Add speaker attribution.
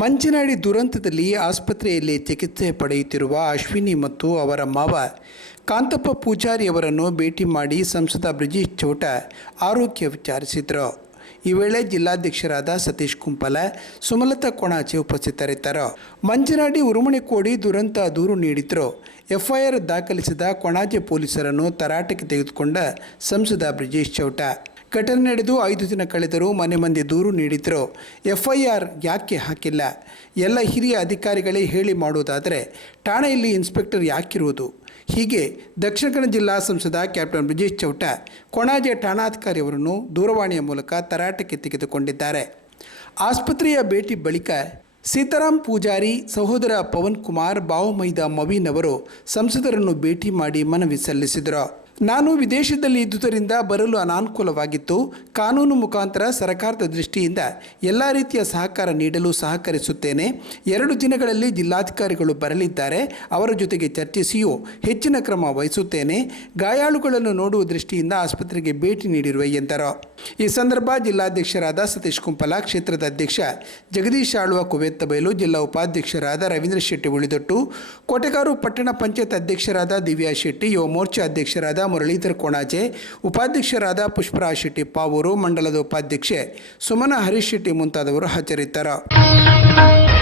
Speaker 1: ಮಂಚನಾಡಿ ದುರಂತದಲ್ಲಿ ಆಸ್ಪತ್ರೆಯಲ್ಲಿ ಚಿಕಿತ್ಸೆ ಪಡೆಯುತ್ತಿರುವ ಅಶ್ವಿನಿ ಮತ್ತು ಅವರ ಮಾವ. ಕಾಂತಪ್ಪ ಪೂಜಾರಿ ಅವರನ್ನು ಭೇಟಿ ಮಾಡಿ ಸಂಸದ ಬ್ರಿಜೇಶ್ ಚೌಟ ಆರೋಗ್ಯ ವಿಚಾರಿಸಿದರು. ಈ ವೇಳೆ ಜಿಲ್ಲಾಧ್ಯಕ್ಷರಾದ ಸತೀಶ್ ಕುಂಪಲ, ಸುಮಲತಾ ಕೊಣಾಚೆ ಉಪಸ್ಥಿತರಿದ್ದರು. ಮಂಜನಾಡಿ ಉರುಮಣಿಕೋಡಿ ದುರಂತ ದೂರು ನೀಡಿದ್ರು. ಎಫ್ಐಆರ್ ದಾಖಲಿಸಿದ ಕೊಣಾಜೆ ಪೊಲೀಸರನ್ನು ತರಾಟೆಗೆ ತೆಗೆದುಕೊಂಡ ಸಂಸದ ಬ್ರಿಜೇಶ್ ಚೌಟ. ಘಟನೆ ನಡೆದು ಐದು ದಿನ ಕಳೆದರೂ ಮನೆ ಮಂದಿ ದೂರು ನೀಡಿದ್ರು. ಎಫ್ಐಆರ್ ಯಾಕೆ ಹಾಕಿಲ್ಲ? ಎಲ್ಲ ಹಿರಿಯ ಅಧಿಕಾರಿಗಳೇ ಹೇಳಿ ಮಾಡುವುದಾದರೆ ಠಾಣೆಯಲ್ಲಿ ಇನ್ಸ್ಪೆಕ್ಟರ್ ಯಾಕಿರುವುದು? ಹೀಗೆ ದಕ್ಷಿಣ ಕನ್ನಡ ಜಿಲ್ಲಾ ಸಂಸದ ಕ್ಯಾಪ್ಟನ್ ಬ್ರಿಜೇಶ್ ಚೌಟ ಕೊಣಾಜೆ ಠಾಣಾಧಿಕಾರಿಯವರನ್ನು ದೂರವಾಣಿಯ ಮೂಲಕ ತರಾಟೆಗೆ ತೆಗೆದುಕೊಂಡಿದ್ದಾರೆ. ಆಸ್ಪತ್ರೆಯ ಭೇಟಿ ಬಳಿಕ ಸೀತಾರಾಮ್ ಪೂಜಾರಿ ಸಹೋದರ ಪವನ್ ಕುಮಾರ್ ಬಾವುಮೈದ ಮವೀನ್ ಅವರು ಸಂಸದರನ್ನು ಭೇಟಿ ಮಾಡಿ ಮನವಿ ಸಲ್ಲಿಸಿದರು. ನಾನು ವಿದೇಶದಲ್ಲಿ ಇದ್ದುದರಿಂದ ಬರಲು ಅನಾನುಕೂಲವಾಗಿತ್ತು. ಕಾನೂನು ಮುಖಾಂತರ ಸರ್ಕಾರದ ದೃಷ್ಟಿಯಿಂದ ಎಲ್ಲ ರೀತಿಯ ಸಹಕಾರ ನೀಡಲು ಸಹಕರಿಸುತ್ತೇನೆ. ಎರಡು ದಿನಗಳಲ್ಲಿ ಜಿಲ್ಲಾಧಿಕಾರಿಗಳು ಬರಲಿದ್ದಾರೆ. ಅವರ ಜೊತೆಗೆ ಚರ್ಚಿಸಿಯೂ ಹೆಚ್ಚಿನ ಕ್ರಮ ವಹಿಸುತ್ತೇನೆ. ಗಾಯಾಳುಗಳನ್ನು ನೋಡುವ ದೃಷ್ಟಿಯಿಂದ ಆಸ್ಪತ್ರೆಗೆ ಭೇಟಿ ನೀಡಿರುವೆ ಎಂದರು. ಈ ಸಂದರ್ಭ ಜಿಲ್ಲಾಧ್ಯಕ್ಷರಾದ ಸತೀಶ್ ಕುಂಪಲ, ಕ್ಷೇತ್ರದ ಅಧ್ಯಕ್ಷ ಜಗದೀಶ್ ಆಳ್ವ, ಕುವೆತ್ತ ಬಯಲು ಜಿಲ್ಲಾ ಉಪಾಧ್ಯಕ್ಷರಾದ ರವೀಂದ್ರ ಶೆಟ್ಟಿ ಉಳಿದೊಟ್ಟು. ಕೋಟೆಗಾರು ಪಟ್ಟಣ ಪಂಚಾಯತ್ ಅಧ್ಯಕ್ಷರಾದ ದಿವ್ಯಾ ಶೆಟ್ಟಿ, ಯುವ ಮೋರ್ಚಾ ಅಧ್ಯಕ್ಷರಾದ ಮುರಳೀಧರ್ ಕೋಣಾಜೆ ಉಪಾಧ್ಯಕ್ಷರಾದ ಪುಷ್ಪರಾಜ್ ಶೆಟ್ಟಿ ಪಾವೂರು ಮಂಡಲದ ಉಪಾಧ್ಯಕ್ಷೆ ಸುಮನ ಹರೀಶ್ ಶೆಟ್ಟಿ ಮುಂತಾದವರು ಹಾಜರಿದ್ದರು.